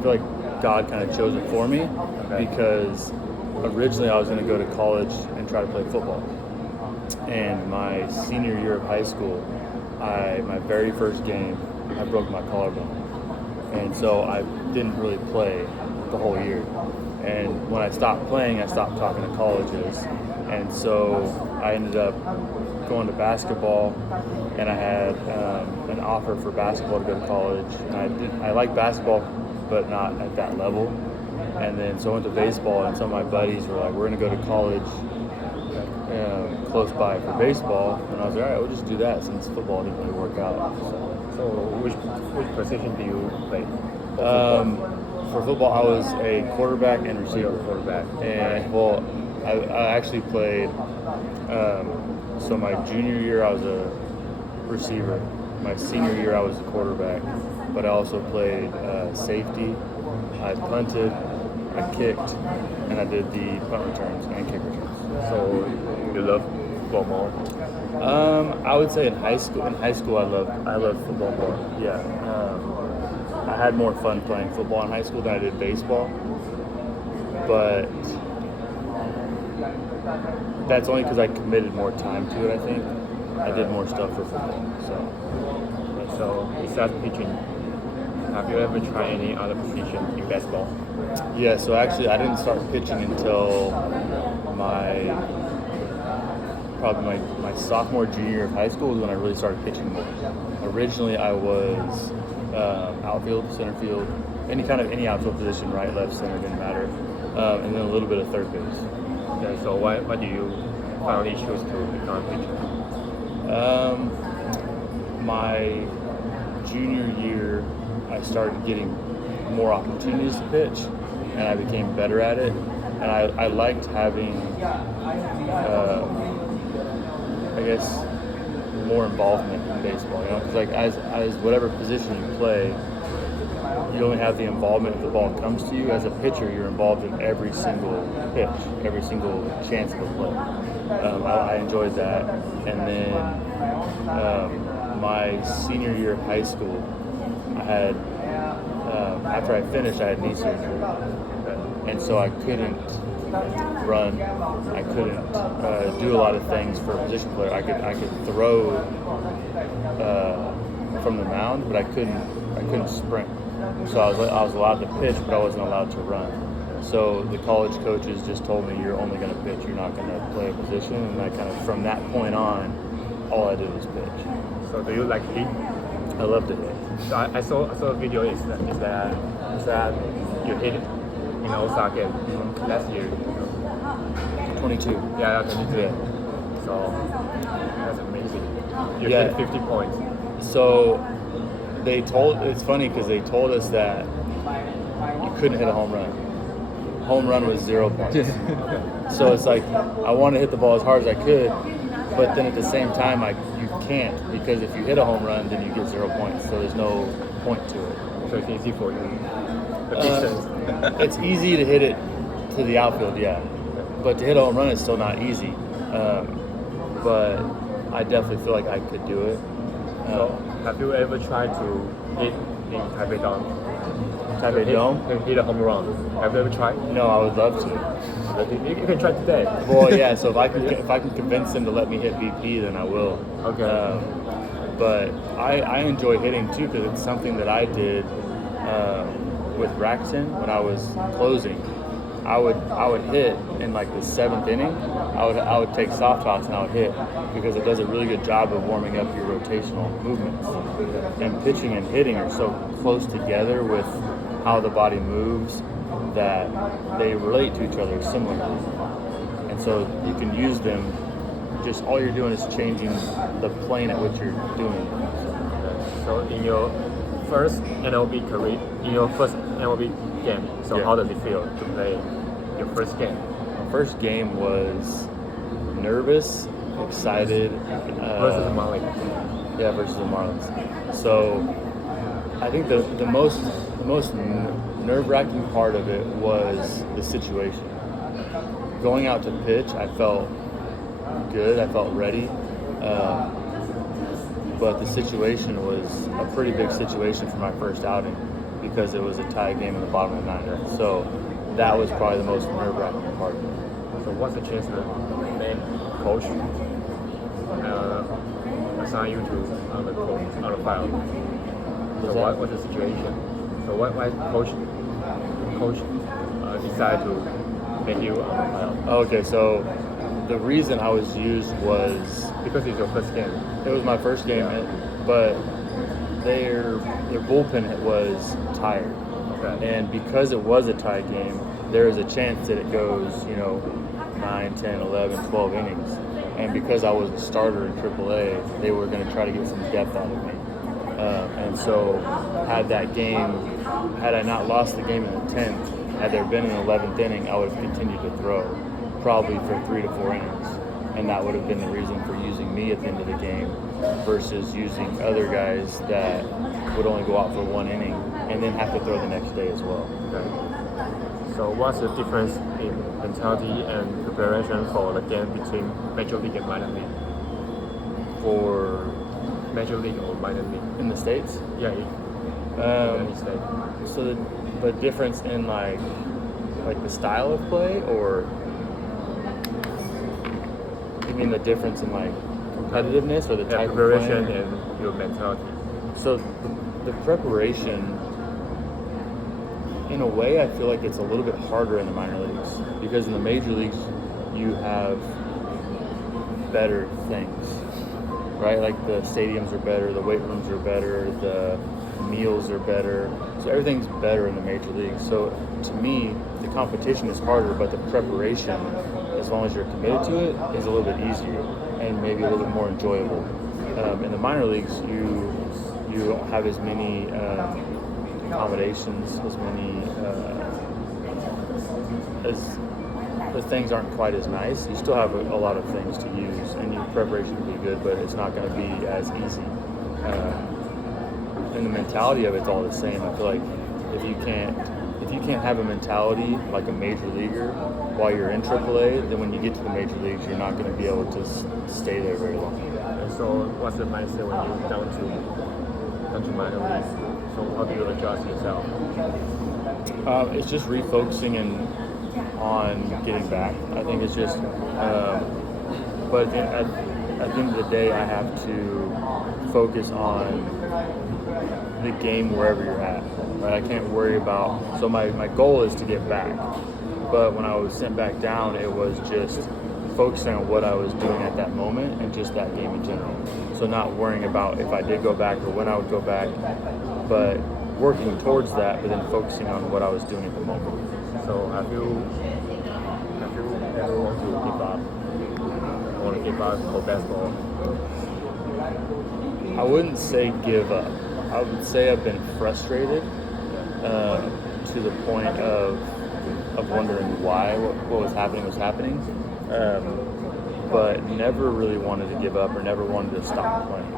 feel like God kind of chose it for me because originally I was going to go to college and try to play football. And my senior year of high school, my very first game, I broke my collarbone. And so I didn't really play the whole year. And when I stopped playing, I stopped talking to colleges. And so I ended up going to basketball, and I had an offer for basketball to go to college. And I liked basketball, but not at that level. And then so I went to baseball, and some of my buddies were like, we're going to go to college close by for baseball. And I was like, all right, we'll just do that since football didn't really work out. So which position do you play? For football, I was a quarterback and receiver. Quarterback. And well, I actually played. So my junior year, I was a receiver. My senior year, I was a quarterback. But I also played safety. I punted, I kicked, and I did the punt returns and kick returns. So you love football more? I would say in high school. I loved football more. Yeah. I had more fun playing football in high school than I did baseball. But that's only because I committed more time to it, I think. I did more stuff for football. So besides pitching, have you ever tried any other position in baseball? Yeah, so actually I didn't start pitching until probably my sophomore, junior year of high school was when I really started pitching more. Originally I was outfield, center field, any outfield position, right, left, center, didn't matter, and then a little bit of third base. Yeah, so why do you finally choose to become a pitcher? My junior year, I started getting more opportunities to pitch, and I became better at it. And I liked having, I guess, more involvement in baseball. You know, because like as whatever position you play, you only have the involvement if the ball comes to you. As a pitcher, you're involved in every single pitch, every single chance of a play. I enjoyed that. And then my senior year of high school, I had, after I finished, I had knee surgery. And so I couldn't run. I couldn't do a lot of things for a position player. I could throw from the mound, but I couldn't sprint. So I was allowed to pitch, but I wasn't allowed to run. So the college coaches just told me, you're only going to pitch, you're not going to play a position. And I kind of, from that point on, all I did was pitch. So do you like hit? I love to hit. So I saw a video is that you hit in Osaka last year. 22. Yeah, 22. Yeah. So that's amazing. You Yeah. hit 50 points. So it's funny because they told us that you couldn't hit a home run. Home run was 0 points. So it's like, I want to hit the ball as hard as I could, but then at the same time, you can't, because if you hit a home run, then you get 0 points. So there's no point to it. So it's easy for you. The distance. It's easy to hit it to the outfield, yeah. But to hit a home run is still not easy. But I definitely feel like I could do it. So have you ever tried to hit in Taipei Dome? Taipei Dome? Hit a home run. Have you ever tried? No, I would love to. You can try today. Well, yeah. So if I can convince them to let me hit BP, then I will. Okay. But I enjoy hitting too, because it's something that I did with Raxton when I was closing. I would hit in like the 7th inning. I would take soft toss and I would hit, because it does a really good job of warming up your rotational movements. And pitching and hitting are so close together with how the body moves that they relate to each other similarly. And so you can use them. Just all you're doing is changing the plane at which you're doing it. So in your first MLB career, in your first MLB game, so Yeah. How does it feel to play your first game? My first game was nervous, excited. Versus the Marlins. Yeah, versus the Marlins. So I think the most nerve-wracking part of it was the situation. Going out to pitch, I felt good. I felt ready. But the situation was a pretty big situation for my first outing. because it was a tie game in the bottom of the niner. So that was probably the most nerve-wracking part. So what's the chance the main coach assign you to on the file? So what was the situation? So why coach decide to make you on the file? Okay, so the reason I was used was Because it's your first game. it was my first game, Yeah. but their bullpen was tired. Okay. And because it was a tie game, there is a chance that it goes, 9, 10, 11, 12 innings. And because I was a starter in AAA, they were going to try to get some depth out of me. And so had I not lost the game in the 10th, had there been an 11th inning, I would have continued to throw, probably for 3 to 4 innings. And that would have been the reason for using me at the end of the game versus using other guys that would only go out for 1 inning and then have to throw the next day as well. Okay. So what's the difference in mentality and preparation for the game between Major League and minor league? For Major League or minor league? in the States, Yeah, in any state. so the difference in like the style of play, or you mean the difference in like competitiveness or the Yeah, type of preparation play? and your mentality. So the preparation, in a way, I feel like it's a little bit harder in the minor leagues because in the major leagues you have better things, right? Like the stadiums are better, the weight rooms are better, the meals are better. So everything's better in the major leagues. So to me, the competition is harder, but the preparation, as long as you're committed to it, is a little bit easier and maybe a little bit more enjoyable. In the minor leagues, you don't have as many accommodations, as many the things aren't quite as nice. You still have a lot of things to use, and your preparation will be good, but it's not going to be as easy. And the mentality of it's all the same. I feel like if you can't have a mentality like a major leaguer while you're in AAA, then when you get to the major leagues, you're not going to be able to stay there very long. And so what's the mindset when you're down to minor league? So how do you adjust yourself? It's just refocusing on getting back. I think it's just, but at the end of the day, I have to focus on the game wherever you're at. Right? I can't worry about. So my goal is to get back, but when I was sent back down, it was just focusing on what I was doing at that moment and just that game in general. So not worrying about if I did go back or when I would go back, but working towards that, but then focusing on what I was doing at the moment. So have you ever want to give up? Want to give up for baseball? I wouldn't say give up. I would say I've been frustrated to the point of wondering why what was happening. But never really wanted to give up or never wanted to stop playing.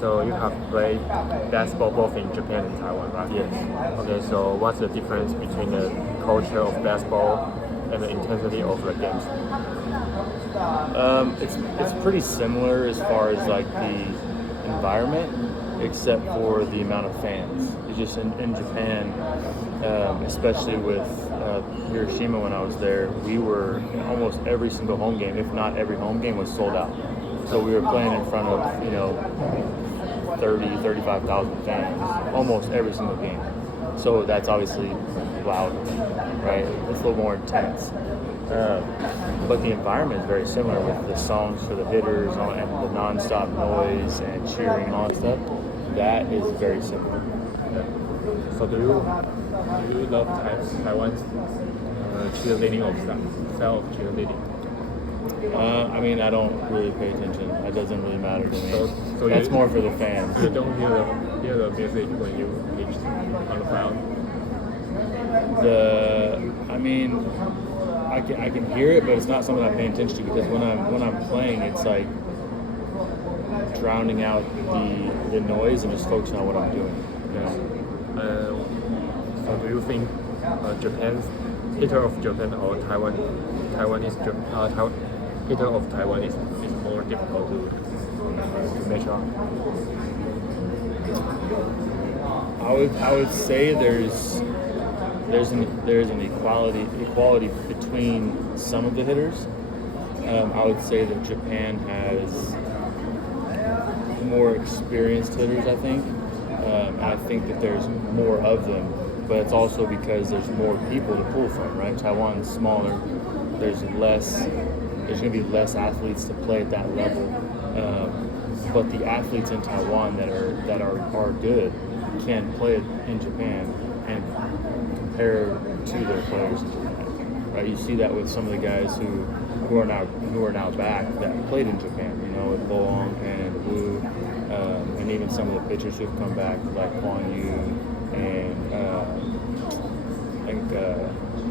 So you have played basketball both in Japan and Taiwan, right? Yes. Okay, so what's the difference between the culture of basketball and the intensity of the games? It's pretty similar as far as like the environment, except for the amount of fans. It's just in Japan, especially with Hiroshima when I was there, we were almost every single home game, if not every home game, was sold out. So we were playing in front of 35,000 fans almost every single game. So that's obviously loud, right? It's a little more intense. But the environment is very similar with the songs for the hitters and the nonstop noise and cheering and all that stuff. That is very similar. So do you love Taiwan's cheerleading of style of cheerleading? I mean, I don't really pay attention. It doesn't really matter to me. So that's more for the fans. You don't hear the music when you pitch on the field? I can hear it, but it's not something I pay attention to because when I'm playing, it's like drowning out the noise and just focusing on what I'm doing. So do you think Japan's hitter of Japan or hitter of Taiwan is more difficult to match up? I I would say there's an equality between some of the hitters. I would say that Japan has more experienced hitters, I think. And I think that there's more of them, but it's also because there's more people to pull from, right? Taiwan's smaller. There's going to be less athletes to play at that level. But the athletes in Taiwan that are good can play in Japan and compare to their players in Japan, right? You see that with some of the guys who are now back that played in Japan, with Boong and Wu, and even some of the pitchers who've come back like Kwon Yu and I think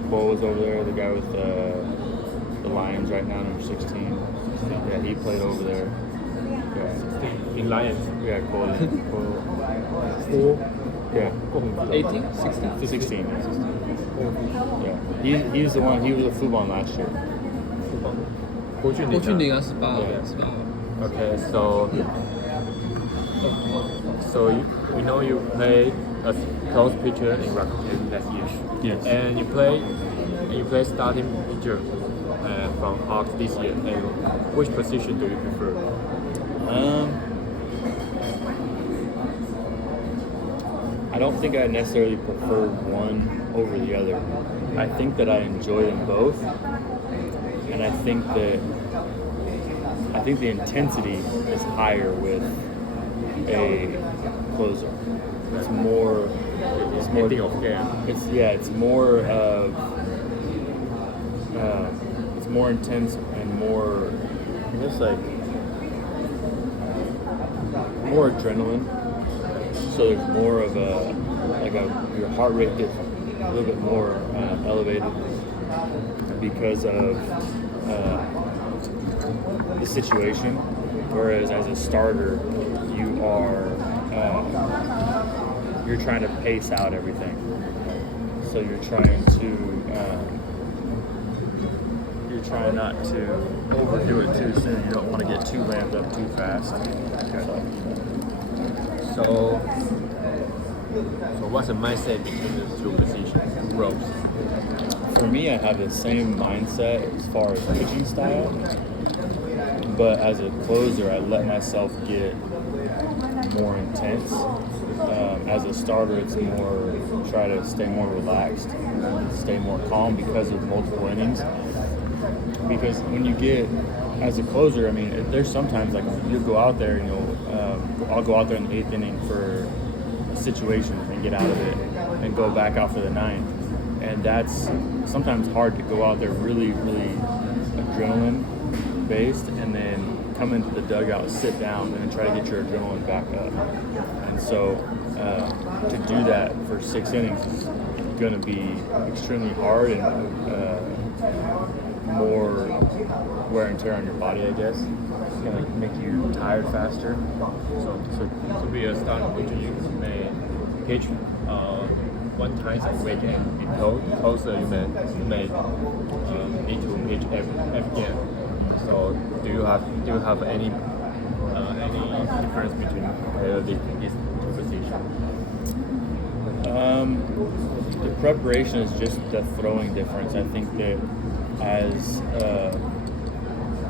Bo was over there, the guy with the Lions right now, number 16. Yeah, he played over there. Yeah. In Lions. Yeah, Cole. Yeah. 18, 16? 16. Yeah. He's the one. He was a Fubon last year. 郭俊霖啊，18号。 Okay, so we know you play as close pitcher in Rakuten last year. Yes. And you play starting pitcher from Hawks this year. And which position do you prefer? I don't think I necessarily prefer one over the other. I think that I enjoy them both, and I think the intensity is higher with a closer. It's more Ending of game. It's more of it's more intense and more, I guess, like more adrenaline. So there's more of your heart rate gets a little bit more elevated because of the situation. Whereas as a starter, you're trying to pace out everything. So you're trying not to overdo it too soon. You don't want to get too ramped up too fast. So what's the mindset between the two positions, roles? For me, I have the same mindset as far as pitching style, but as a closer, I let myself get more intense. As a starter, it's more try to stay more relaxed, stay more calm because of multiple innings. Because when you get as a closer, I mean, there's sometimes like you go out there, I'll go out there in the 8th inning for a situation and get out of it and go back out for the 9th. And that's sometimes hard to go out there really, really adrenaline based and then come into the dugout, sit down, and then try to get your adrenaline back up. And so to do that for 6 innings is going to be extremely hard and more wear and tear on your body, I guess. It's going to make you tired faster. So to be a starting pitcher, you may pitch one time a week, and be closer, you may need to pitch every game. So do you have any difference between these two positions? The preparation is just the throwing difference. I think that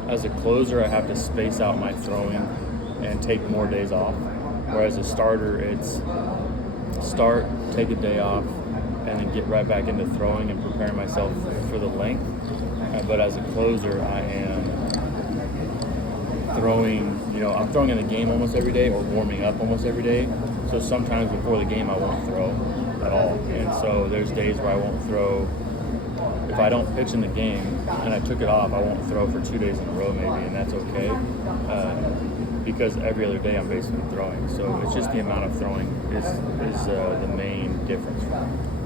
as a closer, I have to space out my throwing and take more days off. Whereas a starter, it's start, take a day off, and then get right back into throwing and preparing myself for the length. But as a closer, I am throwing, I'm throwing in the game almost every day or warming up almost every day. So sometimes before the game, I won't throw at all. And so there's days where I won't throw. If I don't pitch in the game and I took it off, I won't throw for 2 days in a row maybe, and that's okay. Because every other day I'm basically throwing. So it's just the amount of throwing is the main difference.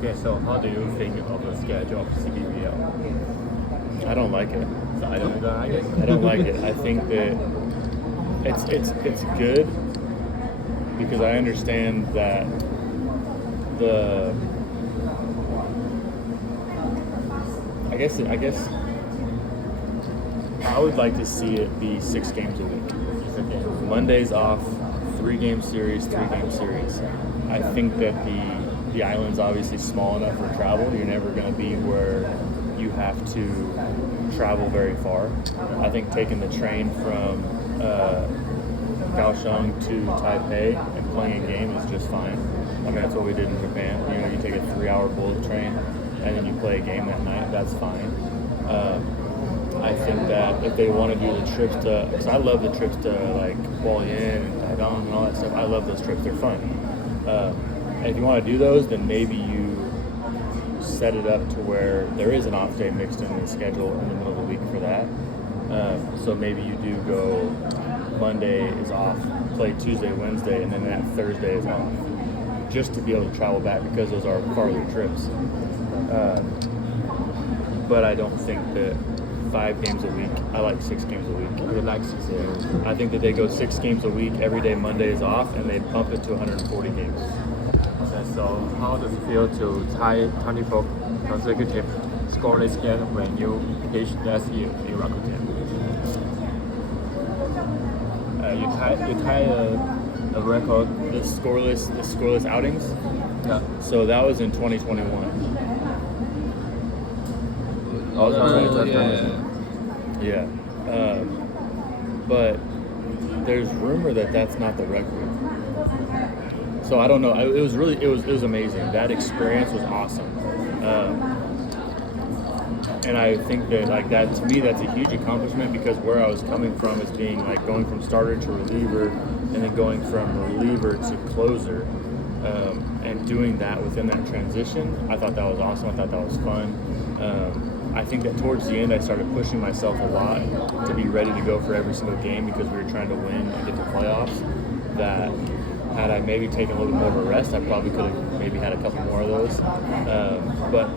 Yeah, so how do you think of the schedule of CBBL? I don't like it. So I don't like it. I don't like it. I think that it's good because I understand that I guess I would like to see it be 6 games a week. Mondays off, 3-game series, 3-game series. I think that the island's obviously small enough for travel. You're never going to be where you have to travel very far. I think taking the train from Kaohsiung to Taipei and playing a game is just fine. I mean, that's what we did in Japan. You know, you take a 3-hour bullet train and then you play a game that night. That's fine. I think that if they want to do the trips to, because I love the trips to like Hualien and Taidong and all that stuff. I love those trips. They're fun. And if you want to do those, then maybe you set it up to where there is an off day mixed in the schedule in the middle of the week for that. So maybe you do go Monday is off, play Tuesday, Wednesday, and then that Thursday is off, just to be able to travel back because those are farther trips. But I don't think that 5 games a week. I like 6 games a week. You like 6 games? I think that they go 6 games a week. Every day Monday is off, and they bump it to 140 games. So how does it feel to tie 24 consecutive scoreless games when you pitched last year in Rakuten? You tie a record. The scoreless outings. Yeah. So that was in 2021. Yeah. But there's rumor that that's not the record. So I don't know. It was amazing. That experience was awesome. And I think that like that, to me, that's a huge accomplishment because where I was coming from is being like going from starter to reliever and then going from reliever to closer, and doing that within that transition. I thought that was awesome. I thought that was fun. I think that towards the end I started pushing myself a lot to be ready to go for every single game because we were trying to win and get to playoffs. That had I maybe taken a little bit more of a rest, I probably could have maybe had a couple more of those. But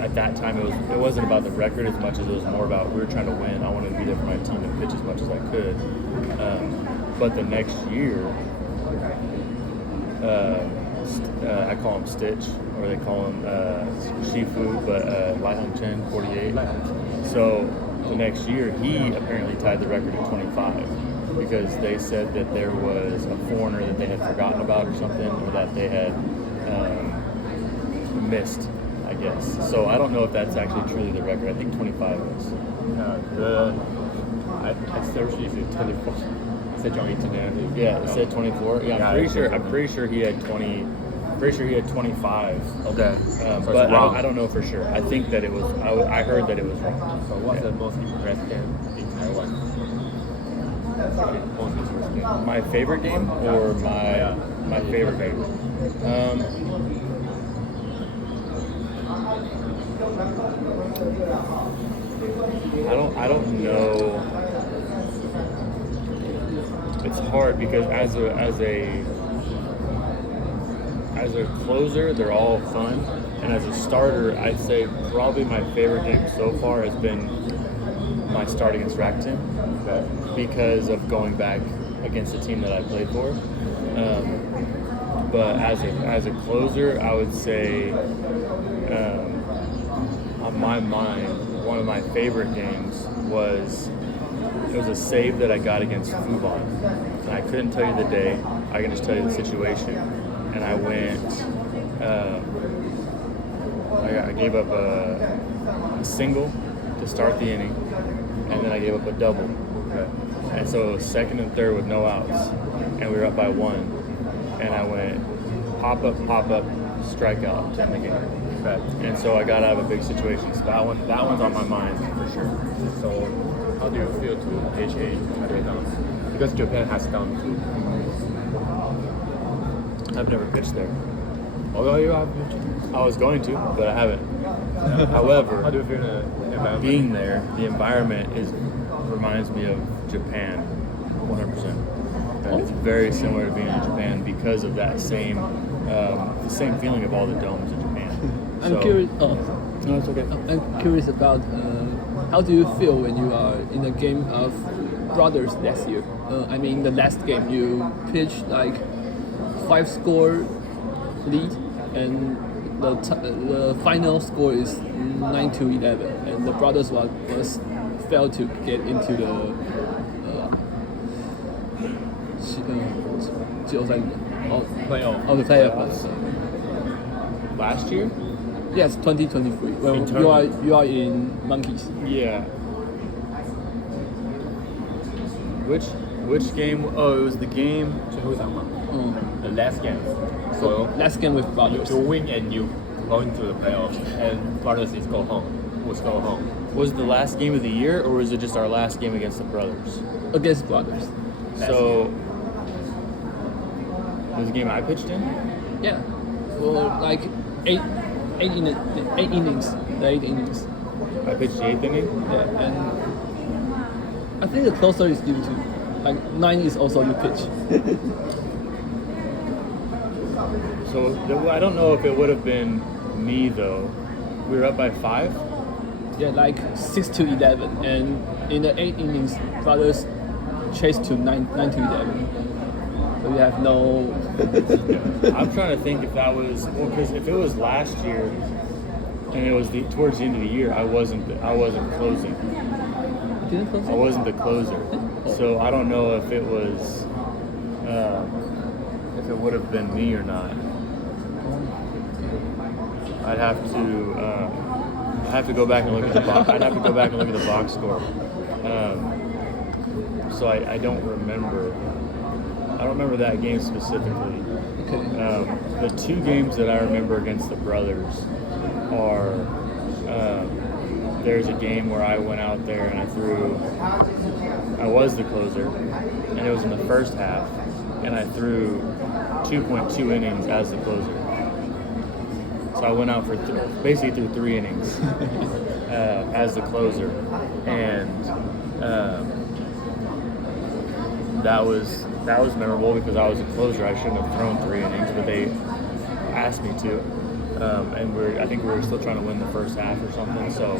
at that time it wasn't about the record as much as it was more about we were trying to win. I wanted to be there for my team and pitch as much as I could. But the next year, I call him Stitch, or they call him Shifu, but Lai Hong Chen, 48. So the next year, he apparently tied the record at 25 because they said that there was a foreigner that they had forgotten about or something, or that they had missed, I guess. So I don't know if that's actually truly the record. I think 25 is. I searched if it's 24. It said on internet. Yeah, it said 24. Yeah, I'm pretty sure he had 20. Pretty sure he had 25. Okay. So but I don't know for sure. I think that it was. I heard that it was wrong. So what's the most impressive game in Taiwan? Most impressive game. My favorite game or my favorite game? I don't know. It's hard because as a closer, they're all fun, and as a starter, I'd say probably my favorite game so far has been my start against Rakuten because of going back against the team that I played for. But as a closer, I would say on my mind, one of my favorite games was a save that I got against Fubon, and I couldn't tell you the day. I can just tell you the situation. And I went. I gave up a single to start the inning, and then I gave up a double. And so it was second and third with no outs, and we were up by 1. And I went pop up, strikeout to end the game. And so I got out of a big situation. So that one's on my mind for sure. So how do you feel to pitch a Taipei? Because Japan has done too. I've never pitched there. Although you have pitched. I was going to, but I haven't. However, how do you feel the environment? Being there, the environment reminds me of Japan, 100%. It's very similar to being in Japan because of that same feeling of all the domes in Japan. I'm curious. No, it's okay. I'm curious about how do you feel when you are in a game of brothers last year? I mean, the last game you pitched like 5-score lead, and the final score is 9-11, and the brothers was failed to get into the 季后赛 Oh, playoff. oh, the playoffs. Last year? Yes, 2023. Well, Internal. you are in Monkeys. Yeah. Which game? Oh, it was the game. 最后一场嘛 Oh, the last game. So last game with brothers. you win and you go into the playoffs, and brothers is go home. Was go home. Was it the last game of the year, or was it just our last game against the brothers? Against brothers. So, it was the game I pitched in? Yeah. Well, like eight innings. The 8 innings. I pitched the 8th inning? Yeah, and I think the closer is you too. Like 9 is also you pitch. So, I don't know if it would have been me, though. We were up by 5? Yeah, like 6-11, and in the 8 innings, brothers chased to 9-11. So you have no. I'm trying to think if that was because if it was last year and it was towards the end of the year, I wasn't closing. Didn't close I it? wasn't the closer, so I don't know if it was if it would have been me or not. I'd have to go back and look at the box. I'd have to go back and look at the box score. So I don't remember. I don't remember that game specifically. Okay. The 2 games that I remember against the brothers are there's a game where I went out there and I was the closer, and it was in the first half, and I threw 2.2 innings as the closer. So I went out for basically threw 3 innings as the closer, and that was memorable because I was a closer. I shouldn't have thrown 3 innings, but they asked me to, and I think we were still trying to win the first half or something. So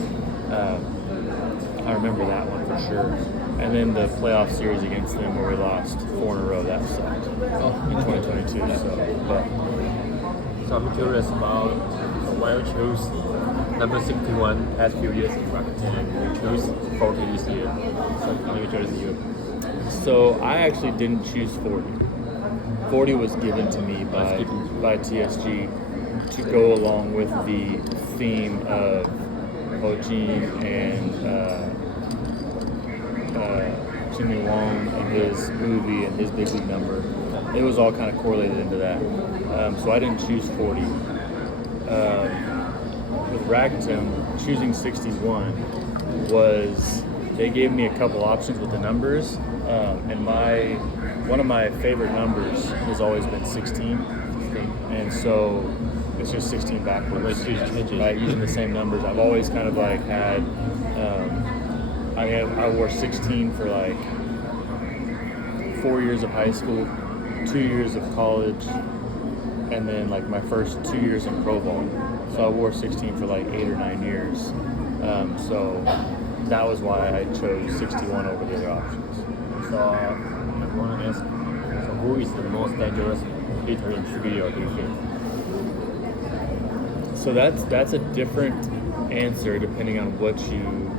I remember that one for sure. And then the playoff series against them where we lost 4 in a row, that sucked in 2022. So I'm curious about why you choose number 61 past few years in Rakuten and you choose 40 this year. So New Jersey. So I actually didn't choose 40. 40 was given to me by TSG to go along with the theme of Ho-Jin and Jimmy Wong and his movie and his big league number. It was all kind of correlated into that. So I didn't choose 40. With Rakuten, choosing 61 was, they gave me a couple options with the numbers, and one of my favorite numbers has always been 16, and so it's just 16 backwards. Right, using the same numbers. I've always kind of like had, I wore 16 for like 4 years of high school, 2 years of college, and then like my first 2 years in pro ball. So I wore 16 for like 8 or 9 years. So that was why I chose 61 over the other options. So I want to ask, so who is the most dangerous hitter in studio, do you think? So that's a different answer depending on what you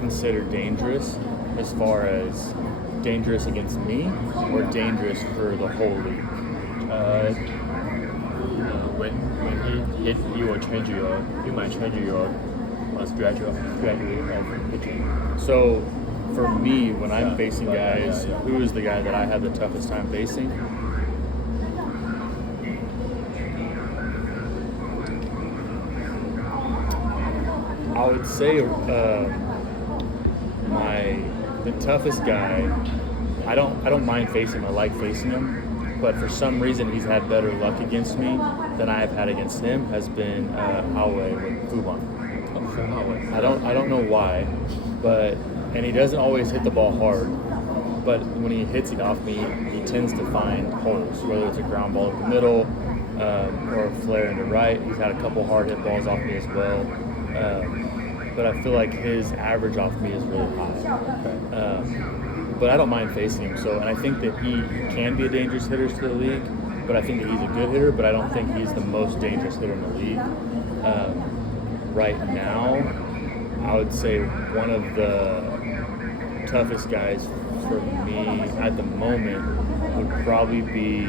consider dangerous, as far as dangerous against me or dangerous for the whole league. When he hit, you might change your strategy of pitching. So for me, when I'm facing guys, who is the guy that I have the toughest time facing? I would say the toughest guy. I don't mind facing him. I like facing him, but for some reason he's had better luck against me than I have had against him. Has been Howey with Fuban. I don't know why, and he doesn't always hit the ball hard. But when he hits it off me, he tends to find holes, whether it's a ground ball in the middle or a flare into right. He's had a couple hard hit balls off me as well. But I feel like his average off me is really high. But I don't mind facing him. And I think that he can be a dangerous hitter to the league, but I think that he's a good hitter, but I don't think he's the most dangerous hitter in the league. Right now, I would say one of the toughest guys for me at the moment would probably be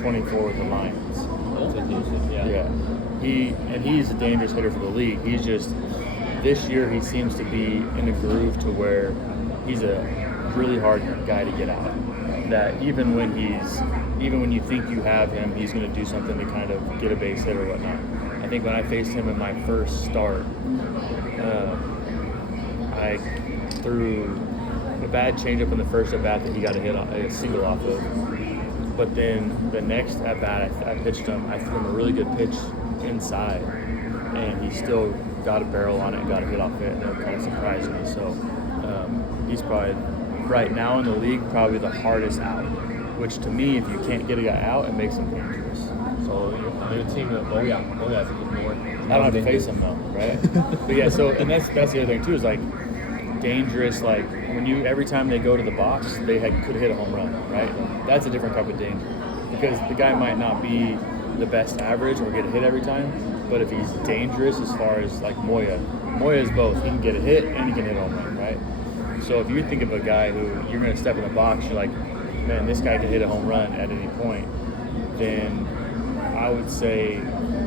24 with the Lions. That's a decent, Yeah. He's a dangerous hitter for the league. He's just, this year he seems to be in a groove to where he's a really hard guy to get out. That even when you think you have him, he's going to do something to kind of get a base hit or whatnot. I think when I faced him in my first start, I threw a bad changeup in the first at bat that he got a single off of. But then the next at bat, I pitched him. I threw him a really good pitch inside, and he still got a barrel on it and got a hit off it, and that kind of surprised me. So he's probably right now in the league probably the hardest out. Which to me, if you can't get a guy out, it makes him dangerous. So your team, Moya is more. I don't have to face him though, right? But yeah, so and that's the other thing too is like dangerous. Like when every time they go to the box, they could hit a home run, right? That's a different type of danger because the guy might not be the best average or get a hit every time, but if he's dangerous as far as like Moya is both. He can get a hit and he can hit a home run, right? So if you think of a guy who you're going to step in the box, you're like, man, this guy can hit a home run at any point, then I would say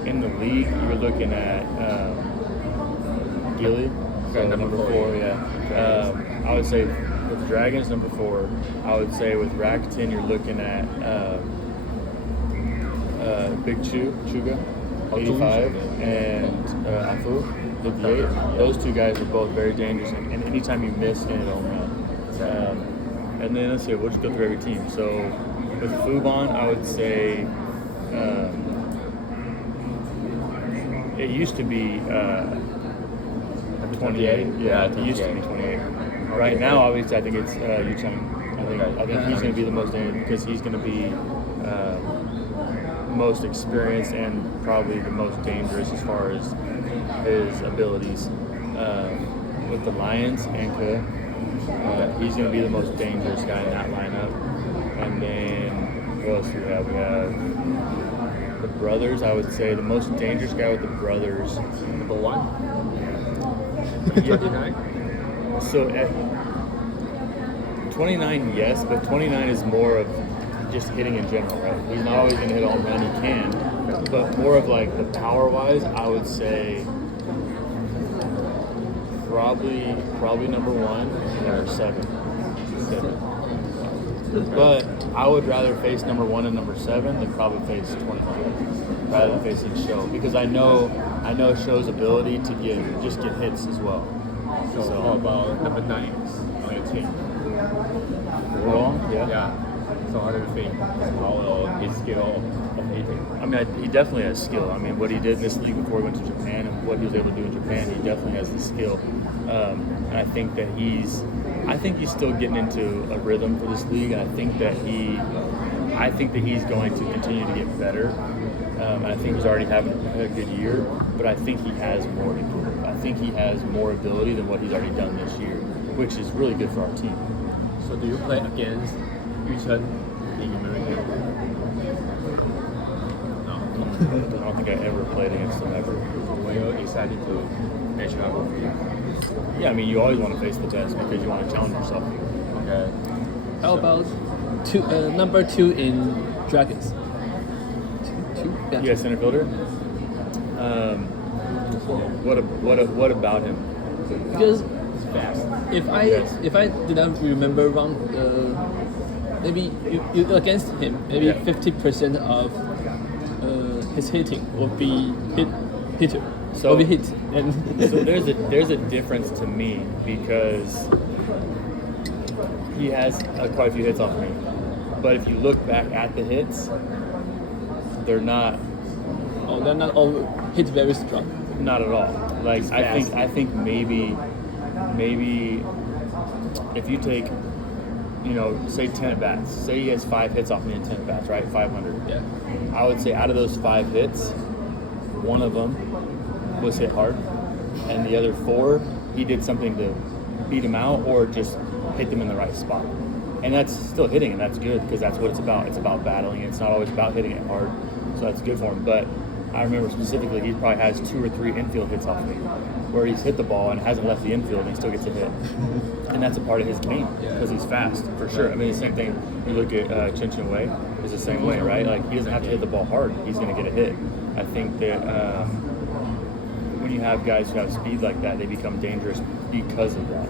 in the league, you're looking at Gilly, so number 4, yeah. I would say with the Dragons, number 4. I would say with Rakuten, you're looking at Big Chuga, 85, and Afu, 58. Those two guys are both very dangerous, and anytime you miss, you hit a home run. And then let's see, we'll just go through every team. So with Fubon, I would say it used to be 28. Yeah, it used to be 28. Right now, obviously, I think it's Yuchang. I think he's going to be the most dangerous because he's going to be most experienced and probably the most dangerous as far as his abilities. With the Lions and he's going to be the most dangerous guy in that lineup. And then, what else do we have? We have the brothers. I would say the most dangerous guy with the brothers. Number 1? 29? So at 29, yes, but 29 is more of just hitting in general, right? He's not always going to hit a home run. He can. But more of like the power-wise, I would say probably number 1 and number 7. But I would rather face number 1 and number 7 than probably face 29, rather than facing Show, because I know Show's ability to get hits as well. So how about number 9 on your team? Overall, Yeah. So how do you think his power or his skill of hitting? I mean, he definitely has skill. I mean, what he did in this league before he went to Japan and what he was able to do in Japan, he definitely has the skill. And I think that he's still getting into a rhythm for this league. And I think that he's going to continue to get better. And I think he's already having a good year, but I think he has more to give. I think he has more ability than what he's already done this year, which is really good for our team. So do you play against Yuchen in America? No. I don't think I ever played against him ever. Were you excited to match up with him? Yeah, I mean, you always want to face the best because you want to challenge yourself. Okay. How about number 2 in Dragons? Two? Yeah, center fielder. What about him? Because Fast. if I did not remember wrong, maybe you against him, maybe Yeah. 50% of his hitting will be hitter. So- will be hit. And So there's a difference to me because he has quite a few hits off me. But if you look back at the hits, they're not they're not all hit very strong. not at all. Like He's I fast. think maybe if you take say 10 at bats, say he has 5 hits off me in 10 at bats, right? 500. Yeah. I would say out of those 5 hits, one of them was hit hard, and the other 4, he did something to beat him out or just hit them in the right spot. And that's still hitting, and that's good because that's what it's about. It's about battling. It's not always about hitting it hard, so that's good for him. But I remember specifically he probably has 2 or 3 infield hits off me, where he's hit the ball and hasn't left the infield and he still gets a hit. And that's a part of his game because he's fast, for sure. I mean, the same thing, you look at Chen Chen Wei, is the same way, right? Like, he doesn't have to hit the ball hard. He's going to get a hit. I think that when you have guys who have speed like that, they become dangerous because of that,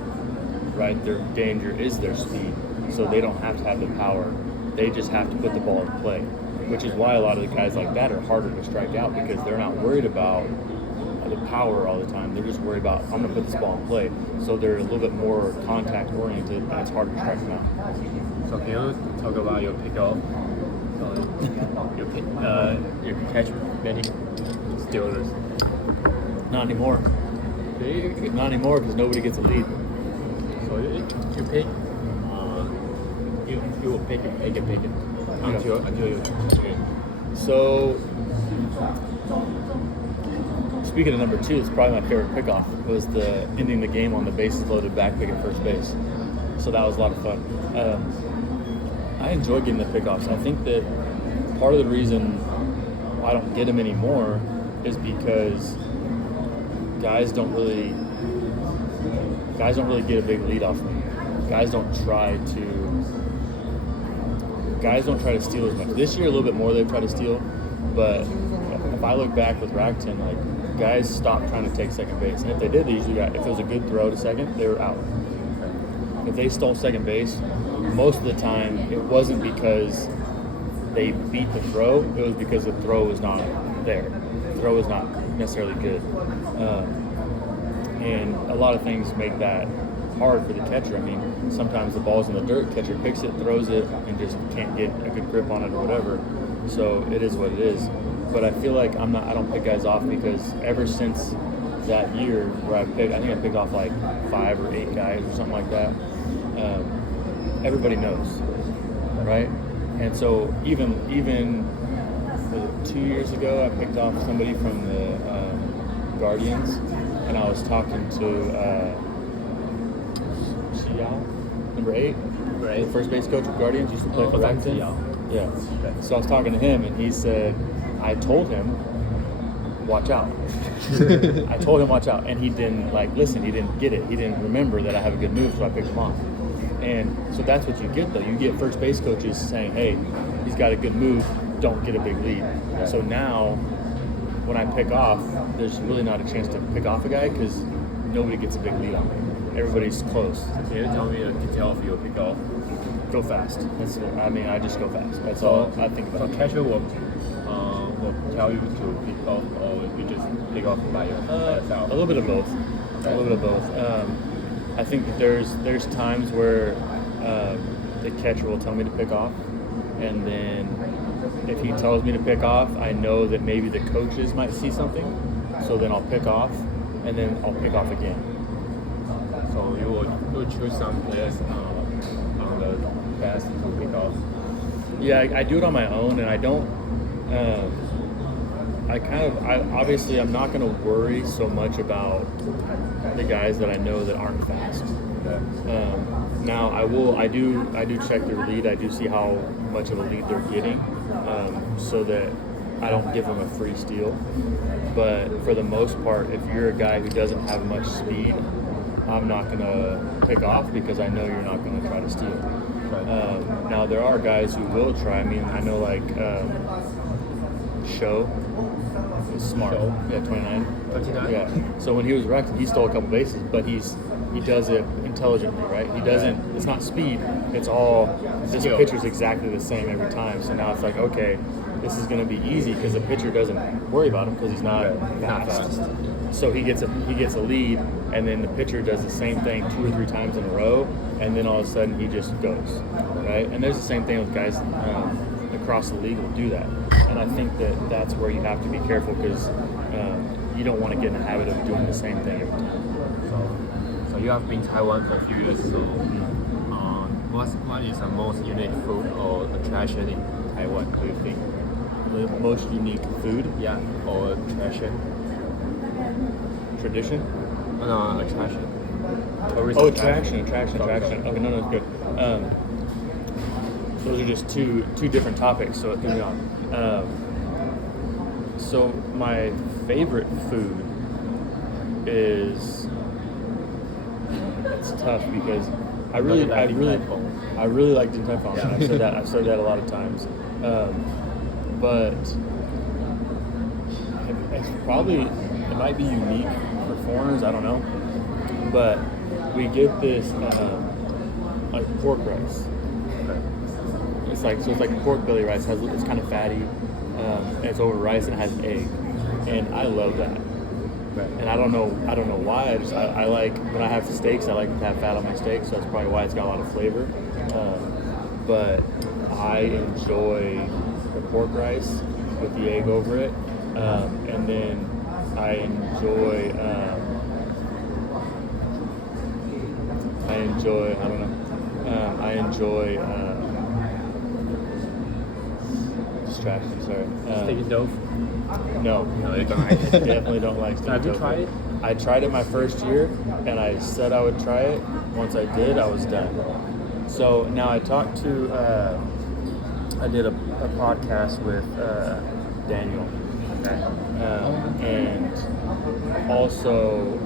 right? Their danger is their speed, so they don't have to have the power. They just have to put the ball in play, which is why a lot of the guys like that are harder to strike out because they're not worried about the power all the time. They're just worried about, I'm going to put this ball in play. So they're a little bit more contact oriented and it's harder to strike them out. So can you talk about your pickoff? You catch many Steelers. Not anymore. Not anymore because nobody gets a lead. So you pick, you will pick it until you catch it. So, speaking of number 2, it's probably my favorite pickoff. Was the ending the game on the bases loaded back pick at first base. So that was a lot of fun. I enjoy getting the pickoffs. I think that part of the reason why I don't get them anymore is because guys don't really get a big lead off me. Guys don't try to steal as much. This year a little bit more they've tried to steal, but if I look back with Rakuten, like, guys stopped trying to take second base. And if they did, they usually got, if it was a good throw to second, they were out. If they stole second base, most of the time it wasn't because they beat the throw, it was because the throw was not there. The throw was not necessarily good. And a lot of things make that hard for the catcher. I mean, sometimes the ball's in the dirt, catcher picks it, throws it, and just can't get a good grip on it or whatever. So it is what it is. But I feel like I don't pick guys off because ever since that year where I think I picked off like 5 or 8 guys or something like that, everybody knows, right? And so even was it 2 years ago, I picked off somebody from the Guardians, and I was talking to Xiao, number 8, Right. the first base coach of Guardians, used to play for Rakuten. Yeah. Okay. So I was talking to him, and he said, I told him, watch out. I told him, watch out. And he didn't, listen, he didn't get it. He didn't remember that I have a good move, so I picked him off. And so that's what you get, though. You get first base coaches saying, hey, he's got a good move, don't get a big lead. Yeah. So now, when I pick off, there's really not a chance to pick off a guy because nobody gets a big lead on me. Everybody's close. Can you tell me the detail of your pickoff? Go fast. I just go fast. That's all I think about. So catcher will tell you to pick off, or you just pick off by yourself? A little bit of both. A little bit of both. I think that there's times where the catcher will tell me to pick off, and then if he tells me to pick off, I know that maybe the coaches might see something, so then I'll pick off, and then I'll pick off again. So you will choose some players on the best to pick off. Yeah, I do it on my own, and I don't. Obviously I'm not going to worry so much about the guys that I know that aren't fast. Now I do check their lead. I do see how much of a lead they're getting, so that I don't give them a free steal. But for the most part, if you're a guy who doesn't have much speed, I'm not going to pick off because I know you're not going to try to steal. Now there are guys who will try. I mean, I know Show is smart. Show? Yeah, 29. 29? Yeah. So when he was wrecked, he stole a couple bases, but he does it intelligently, right? He doesn't. It's not speed. It's all. This Skill. pitcher's exactly the same every time. So now it's like, okay, this is going to be easy because the pitcher doesn't worry about him because he's not fast. So he gets a lead, and then the pitcher does the same thing 2 or 3 times in a row, and then all of a sudden he just goes, right? And there's the same thing with guys across the league will do that. And I think that that's where you have to be careful because you don't want to get in the habit of doing the same thing every time. So you have been in Taiwan for a few years. So what is the most unique food or attraction in Taiwan? Do you think? The most unique food, Yeah, or attraction? tradition. No, attraction. Oh, attraction. Okay, no, it's good. Those are just two different topics, so it threw me off. So my favorite food is it's tough because I really like Din Tai Fung. Yeah. I've said that a lot of times, but it might be unique for foreigners. I don't know, but we get this like pork rice. It's like pork belly rice. It's kind of fatty. And it's over rice and it has an egg, and I love that. Right. And I don't know why. I like when I have steaks. I like to have fat on my steaks, so that's probably why it's got a lot of flavor. But I enjoy the pork rice with the egg over it, and then I enjoy distraction. Sorry. Steak and dough? No, I definitely don't like steak and Have you tofu. tried it? I tried it my first year, and I said I would try it. Once I did, I was done. So now I talked to, I did a podcast with Daniel, and also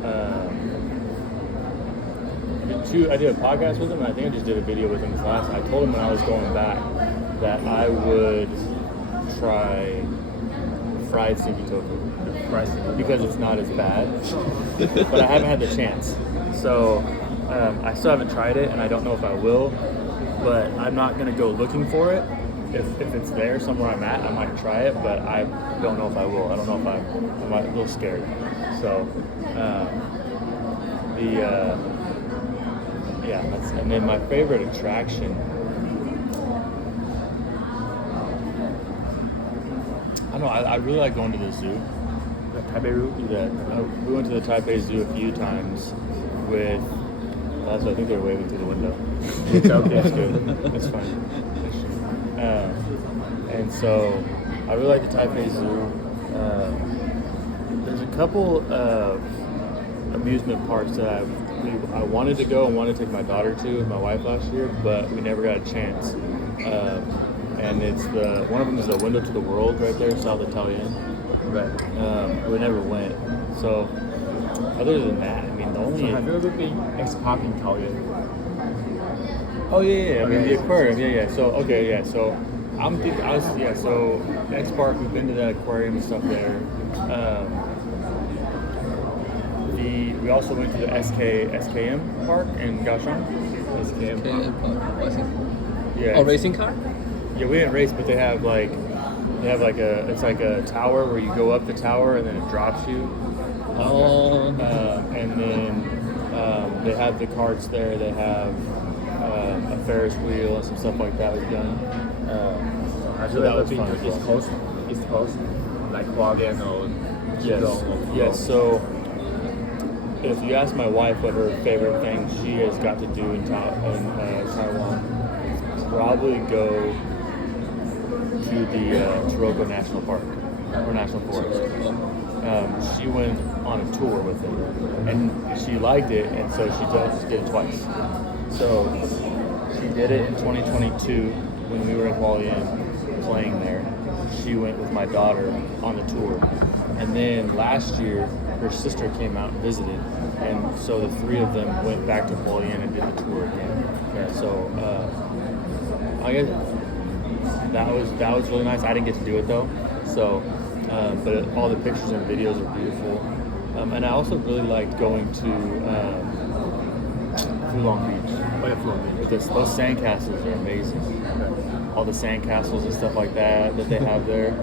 I did a podcast with him, and I think I just did a video with him this last. I told him when I was going back that I would try fried stinky tofu because it's not as bad, but I haven't had the chance. So I still haven't tried it, and I don't know if I will, but I'm not going to go looking for it. If it's there somewhere I'm at, I might try it, but I don't know if I will. I don't know if I'm a little scared. So and then my favorite attraction, I don't know, I really like going to the zoo. The Taipei Zoo? Yeah, we went to the Taipei Zoo a few times with, I think they were waving through the window. It's okay, it's good, it's fine. And so, I really like the Taipei Zoo. There's a couple of amusement parks that I wanted to go and wanted to take my daughter to with my wife last year, but we never got a chance. And it's one of them is the Window to the World right there, South Italian. Right. We never went. So other than that, I mean, the only. So have you ever been X Park in Taoyuan? Oh yeah. I mean the aquarium. Yeah. So okay, yeah. So So X Park, we've been to that aquarium and stuff there. We also went to the SKM Park in Kaohsiung. SKM Park. What's it? Yeah. Oh, racing car? Yeah, we didn't race, but they have it's like a tower where you go up the tower and then it drops you. Oh. And then they have the carts there. They have a Ferris wheel and some stuff like that we've done. Have you ever been to East Coast, like Hualien or Qidong? Yes. So if you ask my wife what her favorite thing she has got to do in Taiwan, probably go to the Taroko National Park or National Forest. She went on a tour with it, and she liked it, and so she just did it twice. So she did it in 2022 when we were in Hualien playing there. She went with my daughter on the tour, and then last year her sister came out and visited, and so the three of them went back to Hualien and did the tour again. Yeah, so I guess that was really nice. I didn't get to do it though, so but all the pictures and videos are beautiful. And I also really liked going to Fulong Beach. Oh yeah, Fulong Beach. Those sandcastles are amazing. All the sandcastles and stuff like that they have there.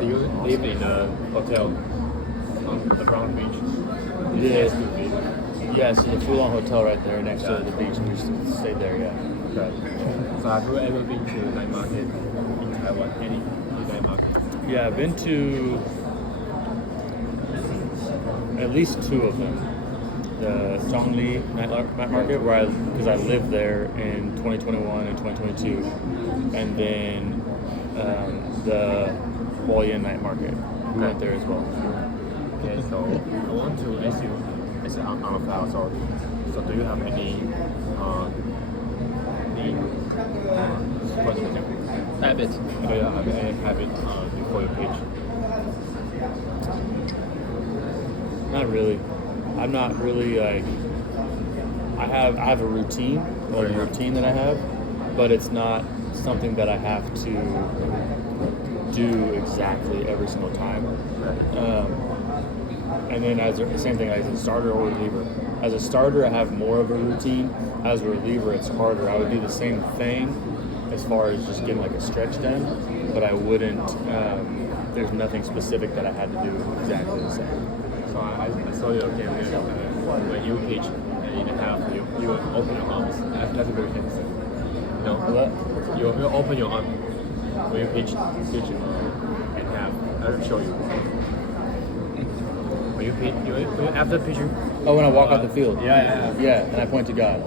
Do you live in a hotel on the Brown Beach? Yeah, so the Fulong Hotel right there next to the beach. We just stayed there, yeah. Right. So have you ever been to night market in Taiwan? Any night market? Yeah, I've been to at least two of them. The Zhongli night market, because I lived there in 2021 and 2022, and then the Hualien night market. We went there as well. Okay, so I want to ask you, as an unofficial, so do you have any Habit. Do you have any habit before your pitch? Not really. I'm not really like. I have a routine or a routine that I have, but it's not something that I have to do exactly every single time. And then same thing as a starter or reliever. As a starter, I have more of a routine. As a reliever, it's harder. I would do the same thing as far as just getting like a stretch done, but I wouldn't. There's nothing specific that I had to do exactly the same. So I saw your game when you pitch in the half, you open your arms. That's very interesting. No, you open your arm when you pitch in half. I'll show you. When you pitch, when you after pitching. Oh, when I walk out the field. Yeah. Yeah, and I point to God.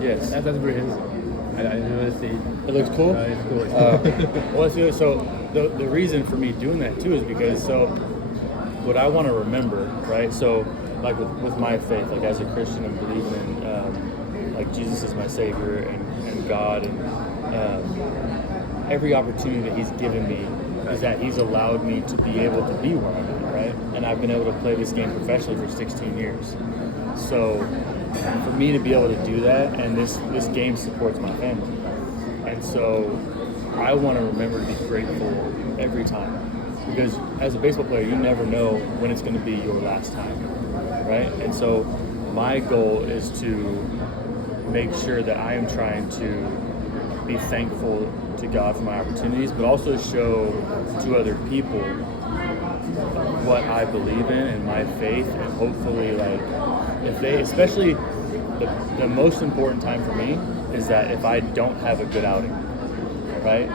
Yes. That's very interesting. I never see. It looks cool? It's cool. Well, so the reason for me doing that too is because what I want to remember, right? So like with my faith, like as a Christian, I'm believing in like Jesus is my Savior and God, and every opportunity that He's given me is that He's allowed me to be able to be where I'm at, right? And I've been able to play this game professionally for 16 years. So for me to be able to do that, and this game supports my family, and so I want to remember to be grateful every time, because as a baseball player, you never know when it's going to be your last time, right? And so my goal is to make sure that I am trying to be thankful to God for my opportunities, but also show to other people what I believe in and my faith, and hopefully, like, if they, especially the most important time for me is that if I don't have a good outing, right?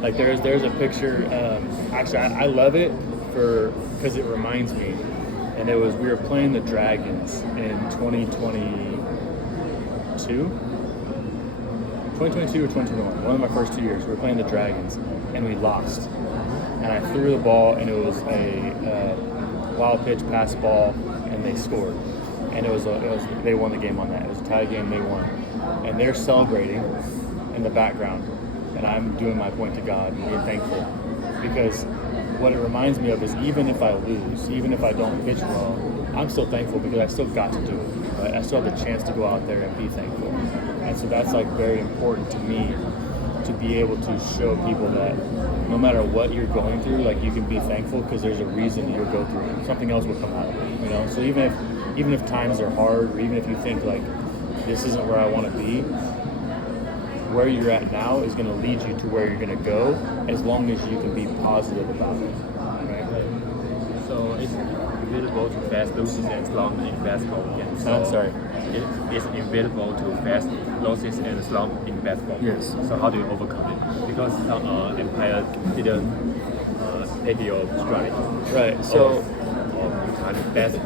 Like there's a picture. Actually, I love it because it reminds me, and we were playing the Dragons in 2022 or 2021. One of my first 2 years, we were playing the Dragons, and we lost. And I threw the ball, and it was a wild pitch pass ball, and they scored. And they won the game on that. It was a tie game, they won. And they're celebrating in the background, and I'm doing my point to God and being thankful, because what it reminds me of is even if I lose, even if I don't pitch well, I'm still thankful because I still got to do it. Right? I still have the chance to go out there and be thankful. And so that's like very important to me, to be able to show people that no matter what you're going through, like you can be thankful because there's a reason you'll go through it. Something else will come out of it, you know? So even if times are hard, or even if you think like this isn't where I want to be, where you're at now is going to lead you to where you're going to go, as long as you can be positive about it. Right? So it's inevitable to face losses and slump in basketball. So sorry. It's inevitable to face losses and slump in basketball. Yes. So how do you overcome it? Because Empire didn't take your strategy. Right. So best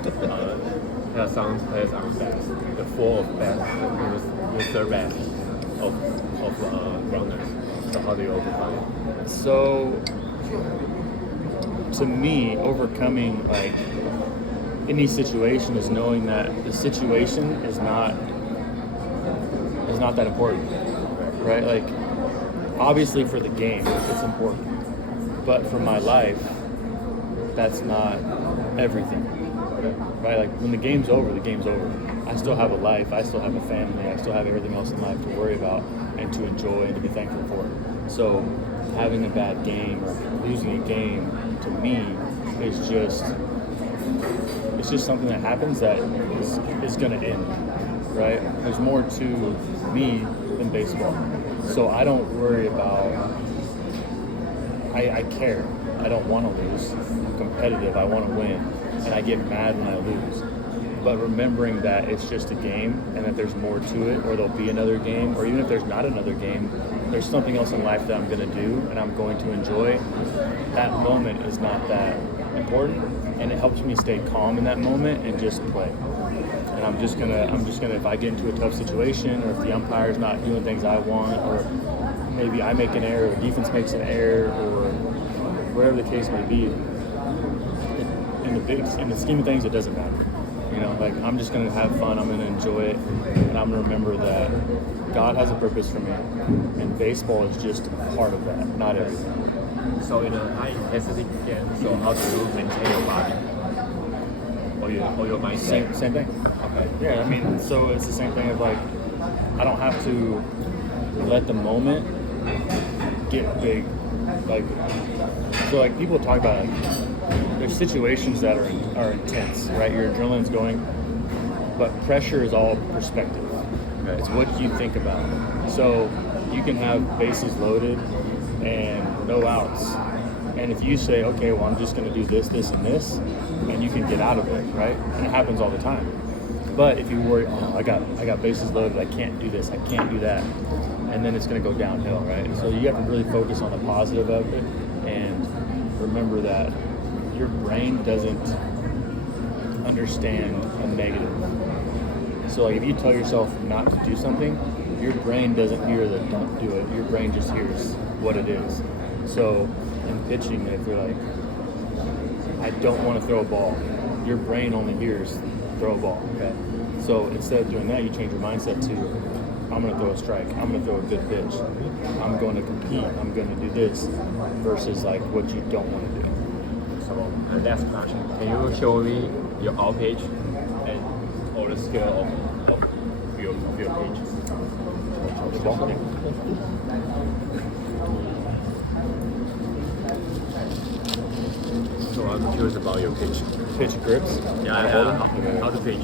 some players are best. The four of best, the third best of runners. So how do you overcome it? So to me, overcoming like any situation is knowing that the situation is not that important, right? Like obviously for the game, it's important, but for my life, that's not everything, right? Like when the game's over, the game's over. I still have a life, I still have a family, I still have everything else in life to worry about and to enjoy and to be thankful for. So having a bad game or losing a game to me is just something that happens that is going to end, right? There's more to me than baseball. So I don't worry about, I care. I don't want to lose. I'm competitive. I want to win. And I get mad when I lose. But remembering that it's just a game and that there's more to it, or there'll be another game, or even if there's not another game, there's something else in life that I'm going to do and I'm going to enjoy. That moment is not that important, and it helps me stay calm in that moment and just play. And I'm just gonna, if I get into a tough situation, or if the umpire's not doing things I want, or maybe I make an error, or defense makes an error, or whatever the case may be, in the scheme of things, it doesn't matter. You know, like I'm just gonna have fun, I'm gonna enjoy it, and I'm gonna remember that God has a purpose for me, and baseball is just part of that, not everything. So in a high intensity game, so how do you maintain your body? or your mindset? Same thing. Okay. Yeah, I mean, so it's the same thing of like, I don't have to let the moment get big. Like, so like people talk about like, there's situations that are intense, right? Your adrenaline's going, but pressure is all perspective. Okay. It's what you think about. So you can have bases loaded and no outs. And if you say, okay, well, I'm just going to do this, this, and this, and you can get out of it, right? And it happens all the time. But if you worry, oh, I got bases loaded, I can't do this, I can't do that, and then it's going to go downhill, right? So you have to really focus on the positive of it and remember that your brain doesn't understand a negative. So like if you tell yourself not to do something, your brain doesn't hear the don't do it. Your brain just hears what it is. So in pitching, if you're like, I don't want to throw a ball, your brain only hears throw a ball. Okay. So instead of doing that, you change your mindset to, I'm going to throw a strike. I'm going to throw a good pitch. I'm going to compete. I'm going to do this versus like what you don't want to do. So last question, can you show me your out pitch and or the skill of your pitch? So I'm curious about your pitch. Pitch grips. Yeah, how to pitch.